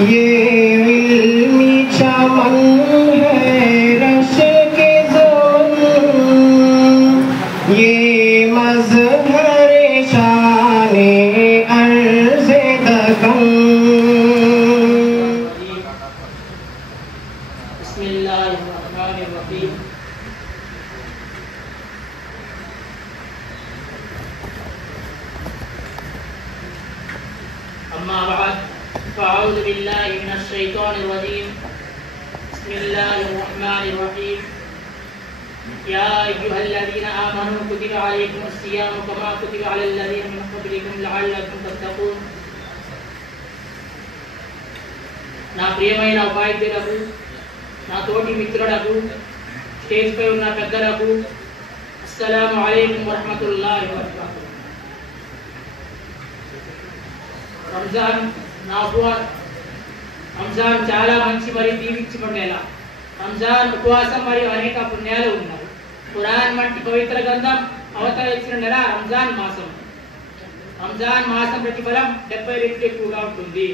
ये इल्मी चमन है रश के ज़ोन, ये मज़हर शाने अर्ज़े दकन। बिस्मिल्लाहिर्रहमानिर्रहीम। अम्मा बाद फ़अऊज़ु बिल्लाहि मिनश शैतानिर्रजीम। बिस्मिल्लाहिर्रहमानिर्रहीम। या अय्युहल्लज़ीना आमनू कुतिबा अलैकुमुस्सियामु कमा कुतिबा अलल्लज़ीना मिन क़ब्लिकुम लअल्लकुम तत्तक़ून। నా ప్రియమైన ఉపాధ్యాయులకు, నా తోటి మిత్రులకు, స్టేజ్ పై ఉన్న పెద్దలకు అస్సలాము అలైకుం వరహ్మతుల్లాహి వబరకాతుహు. రంజాన్ చాలా మంచి మరియు దీవించబడిన నెల. రంజాన్ ఉపవాసం మరియు అనేక పుణ్యాలు ఉన్నాయి. ఖురాన్ వంటి పవిత్ర గ్రంథం అవతరించిన నెల రంజాన్ మాసం. రంజాన్ మాసం ప్రతిఫలం 70 రెట్లు ఎక్కువగా ఉంటుంది.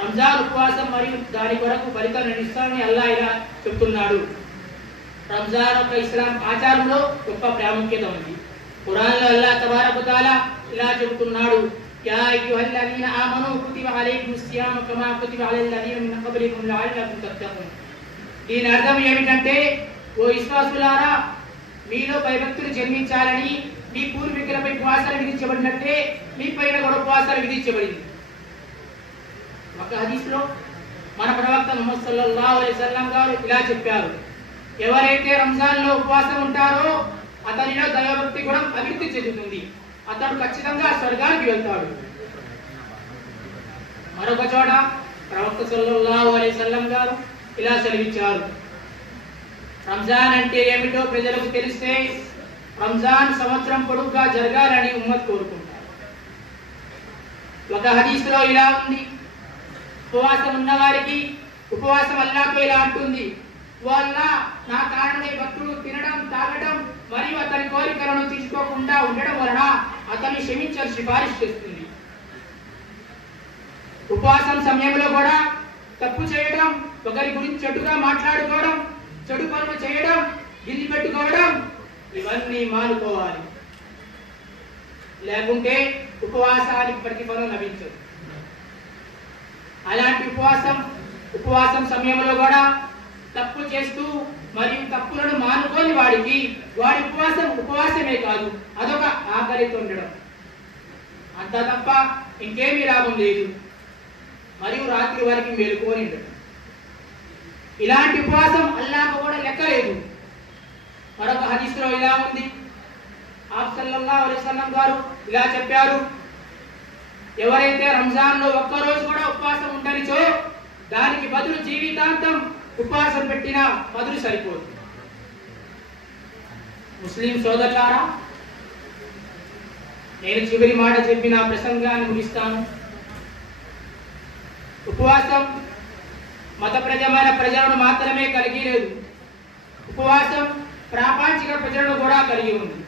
రంజాన్ ఉపవాసం మరియు దాని కొరకు ఫలితం నేను ఇస్తానని అల్లాహ్ ఇలా చెప్తున్నాడు. రంజాన్ ఒక ఇస్లాం ఆచారంలో గొప్ప ప్రాముఖ్యత ఉంది. ఖురాన్లో అల్లాహ్ తబారక వ తఆలా ఇలా చెప్తున్నాడు, యా అయ్యుహల్లజీన ఆమనూ కుతిబ అలైకుముస్సియాము కమా కుతిబ అలల్లజీన మిన్ क़ब्लिकुम లఅల్లకుం తత్తఖూన్. దీని అర్థం ఏమిటంటే, ఓ విశ్వాసులారా, మీలో భయభక్తులు జన్మించాలని మీ పూర్వీకులపై ఉపవాసాలు విధించబడినట్టే మీపైన కూడా ఉపవాసాలు విధించబడింది. ఒక హదీస్లో మన ప్రవక్త ముహమ్మద్ సల్లల్లాహు అలైహి వసల్లం గారు ఇలా చెప్పారు, ఎవరైతే రంజాన్లో ఉపవాసం ఉంటారో అతనిలో దైవభక్తి గుణం అభివృద్ధి చెందుతుంది, అతడు ఖచ్చితంగా స్వర్గానికి వెళ్తాడు. మరొక చోట ప్రవక్త సల్లల్లాహు అలైహి వసల్లం గారు ఇలా సెలవిచ్చారు, రంజాన్ అంటే ఏమిటో ప్రజలకు తెలిస్తే రంజాన్ సంవత్సరం పొడుగ్గా జరగాలని ఉమ్మత్ కోరుకుంటారు. ఒక హదీస్లో ఇలా ఉంది, ఉపవాసం ఉన్న వారికి ఉపవాసం అల్లాహ్తో ఇలా అంటుంది, వాళ్ళ నా కారణమై భక్తుడు తినడం, తాగడం మరియు అతని కోరికలను తీసుకోకుండా ఉండడం వలన అతన్ని క్షమించని సిఫారిష్ చేస్తుంది. ఉపవాసం సమయంలో కూడా తప్పు చేయడం, ఒకరి గురించి చెడుగా మాట్లాడుకోవడం, చెడు పనులు చేయడం, గిల్లి పెట్టుకోవడం ఇవన్నీ మానుకోవాలి. లేకుంటే ఉపవాసానికి ప్రతిఫలం లభించదు. అలాంటి ఉపవాసం సమయంలో కూడా తప్పు చేస్తూ మరియు తప్పులను మానుకోని వాడికి వాడి ఉపవాసమే కాదు, అదొక ఆకలితో ఉండడం, అంత తప్ప ఇంకేమీ లాభం లేదు. మరియు రాత్రి వారికి మేలుకొని ఉండడం, ఇలాంటి ఉపవాసం అల్లాహ్కు కూడా లెక్కలేదు. మరొక హదీస్లో ఇలా ఉంది, ఆప్ సల్లల్లాహు అలైహి వసల్లం గారు ఇలా చెప్పారు, ఎవరైతే రంజాన్లో ఒక్కరోజు కూడా ఉపవాసం ఉండనిచో దానికి బదులు జీవితాంతం ఉపవాసం పెట్టిన బదులు సరిపోదు. ముస్లిం సోదరులారా, నేను చివరి మాట చెప్పి నా ప్రసంగాన్ని ముగిస్తాను. ఉపవాసం మతప్రజమైన ప్రజలను మాత్రమే కలిగి లేదు, ఉపవాసం ప్రాపంచిక ప్రజలను కూడా కలిగి ఉంది.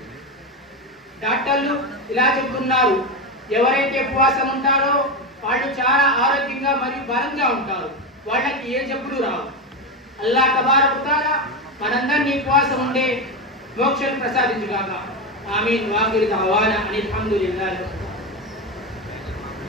డాక్టర్లు ఇలా చెబుతున్నారు, ఎవరైతే ఉపవాసం ఉంటారో వాళ్ళు చాలా ఆరోగ్యంగా మరియు బలంగా ఉంటారు, వాళ్ళకి ఏ జబ్బులు రావు. అల్లాహ్ తబారక వ తఆలా మనందరినీ ఉపవాసం ఉండే మోక్షం ప్రసాదించుగాక. ఆమీన్. వాఖిరు దఅవానా అనిల్ హమ్దులిల్లాహి.